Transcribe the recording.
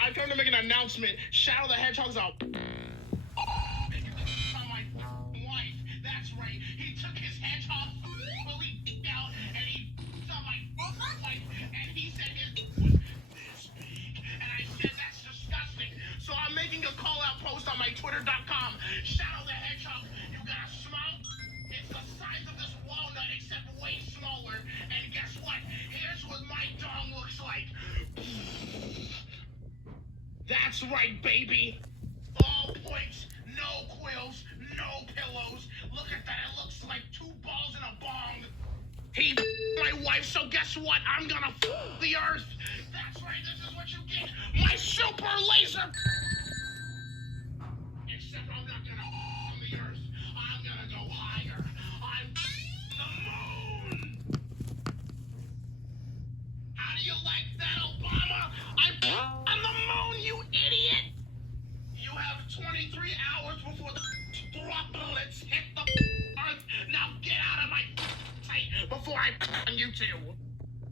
I come to make an announcement. Shadow the Hedgehog's out. My wife. That's right. He took his hedgehog, fully out, and he saw my wife, and he said his was this big. And I said that's disgusting. So I'm making a call-out post on my Twitter.com. Shadow the Hedgehog, you got a smile? It's the size of this walnut, except way smaller. And guess what? Here's what my dong looks like. That's right, baby. All points, no quills, no pillows. Look at that. It looks like two balls in a bong. He my wife, so guess what? I'm gonna the earth. That's right. This is what you get. My super laser. Except I'm not gonna on the earth. I'm gonna go higher. I'm the moon. How do you like that, Obama? I'm on the moon, you idiot. You have 23 hours before the droplets hit the earth. Now get out of my sight before I on you two.